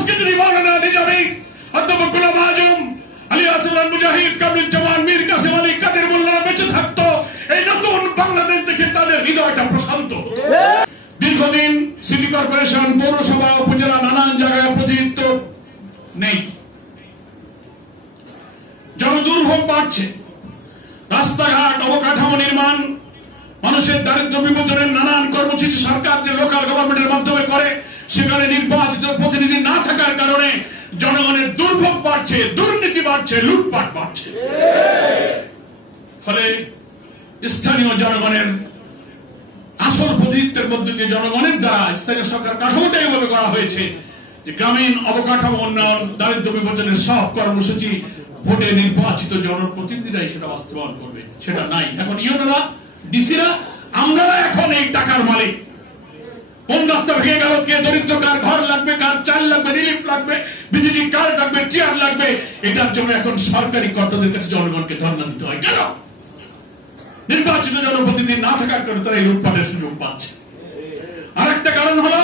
আজকে যদি মাওলানা নিজামী অধ্যাপক গোলাম আজম আলী আসলাম মুজাহিদ কামরুজ্জামান মীর কাসেম আলী কাদের মোল্লারা বেঁচে থাকতো, এই নতুন বাংলাদেশ দেখে তাদের হৃদয়টা প্রশান্ত। দীর্ঘদিন সিটি কর্পোরেশন, পৌরসভা, উপজেলা নানান জায়গায় প্রতিনিধিত্ব নেই, জনদুর্ভোগ বাড়ছে, রাস্তাঘাট, অবকাঠামো নির্মাণ, মানুষের দারিদ্র বিমোচনের নানান কর্মসূচি সরকার যে লোকাল গভর্নমেন্টের মাধ্যমে করে, সেখানে নির্বাচিত প্রতিনিধি না থাকার কারণে জনগণের দুর্ভোগ বাড়ছে, দুর্নীতি বাড়ছে, লুটপাট বাড়ছে। ফলে স্থানীয় জনগণের আসল প্রতিনিধিত্বের মধ্যে দিয়ে জনগণের দ্বারা স্থানীয় সরকার কাঠামোটা এভাবে করা হয়েছে যে গ্রামীণ অবকাঠামো উন্নয়ন, দারিদ্র বিমোচনের সব কর্মসূচি ভোটে নির্বাচিত জনপ্রতিনিধিরাই সেটা বাস্তবায়ন করবে, সেটা নাই। এখন ইউনোরা, ডিসিরা, আমরা এখন এই টাকার মালিক। কোন রাস্তা ভেঙে গেল, কে দরিদ্র, কার ঘর লাগবে, কার চাল লাগবে, রিলিফ লাগবে, বিজেপি কার্ড লাগবে, চেয়ার লাগবে, এটার জন্য এখন সরকারি কর্তাদের কাছে জনগণকে ধর্ণা দিতে হয়। কেন? নির্বাচিত জনপ্রতিনিধি না থাকার কারণে তারা এই লুটপাটের সুযোগ পাচ্ছে। আর একটা কারণ হলো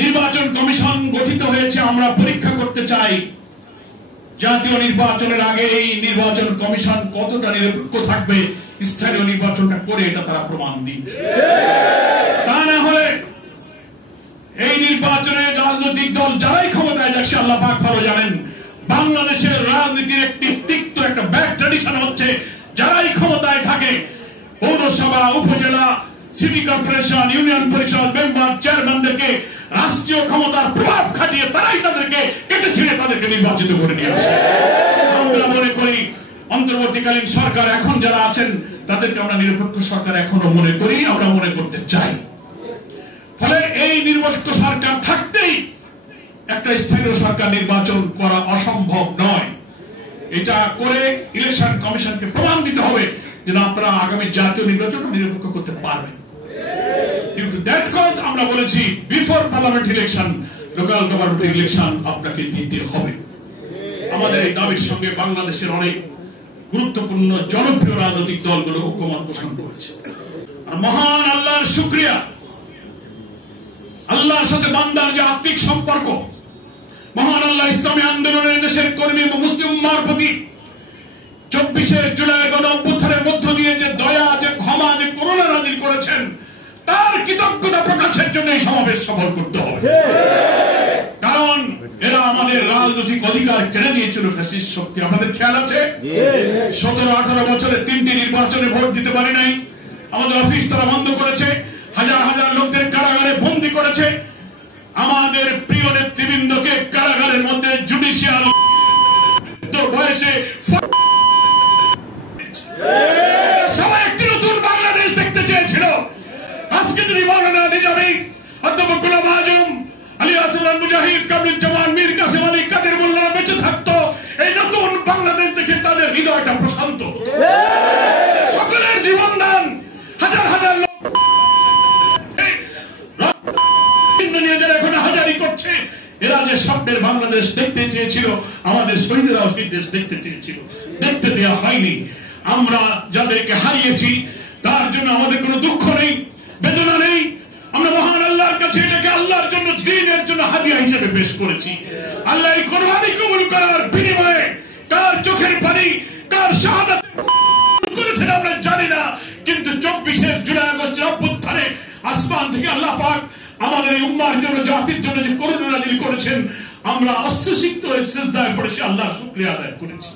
নির্বাচন কমিশন গঠিত হয়েছে, আমরা পরীক্ষা করতে চাই জাতীয় নির্বাচনের আগে এই নির্বাচন কমিশন কতটা নিরপেক্ষ থাকবে, স্থানীয় নির্বাচনটা করে এটা তারা প্রমাণ দিক। তা না হলে এই নির্বাচনে রাজনৈতিক দল যারাই ক্ষমতায় যাচ্ছে, আল্লাহ পাক ভালো জানেন, বাংলাদেশের রাজনীতির একটি তিক্ত একটা ব্যাড ট্র্যাডিশন হচ্ছে, যারাই ক্ষমতায় থাকে পৌরসভা, উপজেলা, সিটি কর্পোরেশন, ইউনিয়ন পরিষদ মেম্বার, চেয়ারম্যানদেরকে রাষ্ট্রীয় ক্ষমতার প্রভাব খাটিয়ে তারাই তাদেরকে কেটে ছিঁড়ে তাদেরকে নির্বাচিত করে নিয়ে আসে। আমরা মনে করি অন্তর্বর্তীকালীন সরকার এখন যারা আছেন তাদেরকে আমরা নিরপেক্ষ সরকার এখনো মনে করি, আমরা মনে করতে চাই। ফলে এই নিরপেক্ষ সরকার থাকতেই একটা স্থানীয় সরকার নির্বাচন করা অসম্ভব নয়। এটা করে ইলেকশন কমিশনকে প্রমাণ দিতে হবে যে আপনারা আগামী জাতীয় নির্বাচন নিরপেক্ষ করতে পারবেন। ডিউ টু দ্যাট কজ আমরা বলেছি before parliament election local government election আপনাকে দিতে হবে। আমাদের এই দাবির সঙ্গে বাংলাদেশের অনেক গুরুত্বপূর্ণ জনপ্রিয় রাজনৈতিক দলগুলো ঐক্যমত পোষণ করেছে। আর মহান আল্লাহর শুকরিয়া, আল্লাহর সাথে বান্দার যে আত্মিক সম্পর্ক, মহান আল্লাহ ইসলামী আন্দোলনের দেশের কর্মী এবং মুসলিম উম্মাহর প্রতি 24 জুলাই গণ অভ্যুত্থানের মধ্য দিয়ে যে দয়া, যে ক্ষমা, যে করুণা নাযিল করেছেন, তার কৃতজ্ঞতা প্রকাশের জন্য এই সমাবেশ সফল করতে হবে। কারণ এরা আমাদের রাজনৈতিক অধিকার কেড়ে নিয়েছিল ফ্যাসিস্ট শক্তি। আমাদের খেয়াল আছে 17-18 বছরে 3টি নির্বাচনে ভোট দিতে পারি নাই, আমাদের অফিস তারা বন্ধ করেছে, হাজার হাজার লোকদের কারাগারে বন্দী করেছে, আমাদের প্রিয় নেতৃবৃন্দকে কারাগারের মধ্যে জুডিশিয়াল বয়সে সবাই একটি নতুন বাংলাদেশ দেখতে চেয়েছিল। আজকে যদি মাওলানা নিজামী অধ্যাপক গোলাম আজম আলী আসলাম মুজাহিদ কামরুজ্জামান মীর কাসেম আলী কাদের মোল্লারা বেঁচে থাকতো, এই নতুন বাংলাদেশ দেখে তাদের হৃদয়টা প্রশান্ত। সকলের জীবন দান, হাজার হাজার লোক নিয়ে যারা এখন হাজারি করছে, এরা যে স্বপ্নের বাংলাদেশ দেখতে চেয়েছিল, আমাদের শহীদেরাও সেই দেশ দেখতে চেয়েছিল, দেখতে দেওয়া হয়নি। আমরা যাদেরকে হারিয়েছি তার জন্য আমাদের কোনো দুঃখ নেই, বেদনা নেই। আমরা মহান আল্লাহর কাছে এটাকে আল্লাহর জন্য, দ্বীনের জন্য হাদিয়া হিসেবে পেশ করেছি। আল্লাহ এই কোরবানি কবুল করার বিনিময়ে কার চোখের পানি, কার শাহাদাত করেছেন আমরা জানি না, কিন্তু 24 জুলাই আগস্টের অভ্যুত্থানে আসমান থেকে আল্লাহ পাক আমাদের এই উম্মাহর জন্য, জাতির জন্য যে করুণা নাযিল করেছেন, আমরা অশ্রুসিক্ত হয়ে সিজদায় পড়ে আল্লাহর শুকরিয়া আদায় করেছি।